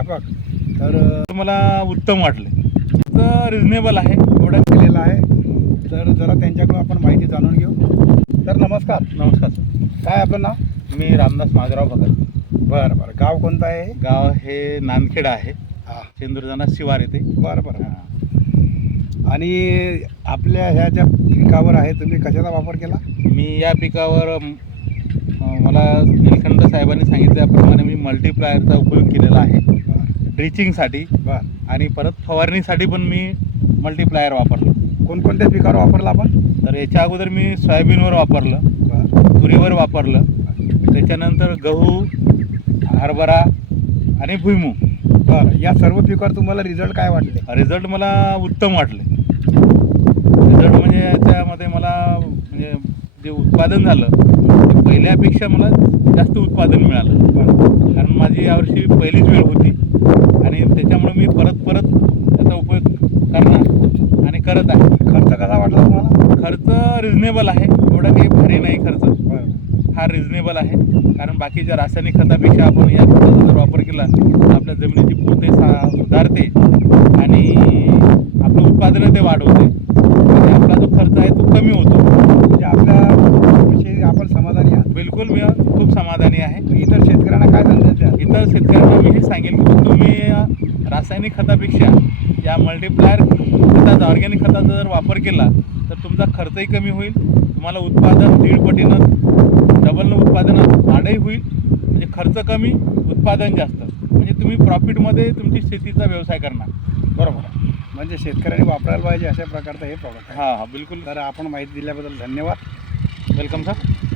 व्यापक तर मला उत्तम वाटले. तर रिजनेबल आहे, एवढं केलेलं आहे. तर जरा त्यांच्याकडून आपण माहिती जाणून घेऊ. तर नमस्कार. नमस्कार सर. काय आपलं नाव? मी रामदास माधवराव भगत. बरं बरं. गाव कोणतं आहे? गाव हे नांदखेड आहे, हां. चेंदुरजाना शिवार येथे. बरं बरं. आणि आपल्या ह्या ज्या पिकावर आहे तुम्ही कशाचा वापर केला? मी या पिकावर मला निलखंड साहेबांनी सांगितल्याप्रमाणे मी मल्टीप्लायरचा उपयोग केलेला आहे. ड्रिचिंगसाठी बरं. आणि परत फवारणीसाठी पण मी मल्टीप्लायर वापरलं. कोणकोणत्या पिकावर वापरला आपण? तर याच्या अगोदर मी सोयाबीनवर वापरलं, बरं तुरीवर वापरलं, त्याच्यानंतर गहू, हरभरा आणि भुईमूग. बरं. या सर्व पिकावर तुम्हाला रिझल्ट काय वाटले? रिझल्ट मला उत्तम वाटले. रिझल्ट म्हणजे याच्यामध्ये मला म्हणजे जे उत्पादन झालं ते पहिल्यापेक्षा मला जास्त उत्पादन मिळालं. कारण माझी यावर्षी पहिलीच वेळ होती आणि त्याच्यामुळे मी परत त्याचा उपयोग करणार आणि करत आहे. खर्च कसा वाटला तुम्हाला? खर्च रिजनेबल आहे, एवढा काही भारी नाही खर्च. बरं. हा रिजनेबल आहे, कारण बाकीच्या रासायनिक खतापेक्षा आपण या खताचा जर वापर केला तर आपल्या जमिनीची पोते सुधारते आणि आपलं उत्पादन ते वाढवते आणि आपला जो खर्च आहे तो कमी होतो. म्हणजे आपल्याविषयी आपण समाधानी आहात? बिलकुल मी खूप समाधानी आहे. इतर शेतकऱ्यांना काय संदेश द्याल? इतर शेतकऱ्यांना मी हे सांगेन की तुम्ही रासायनिक खतापेक्षा या मल्टीप्लायर खताचा, ऑर्गॅनिक खताचा जर वापर केला तर तुमचा खर्चही कमी होईल, तुम्हाला उत्पादन 1.5 पटीनं डबलनं उत्पादनात वाढही होईल. म्हणजे खर्च कमी, उत्पादन जास्त, म्हणजे तुम्ही प्रॉफिटमध्ये तुमची शेतीचा व्यवसाय करणार. बरोबर आहे. म्हणजे शेतकऱ्यांनी वापरायला पाहिजे अशा प्रकारचं हे प्रॉडक्ट आहे. हां हां बिलकुल. तर आपण माहिती दिल्याबद्दल धन्यवाद. Welcome sir.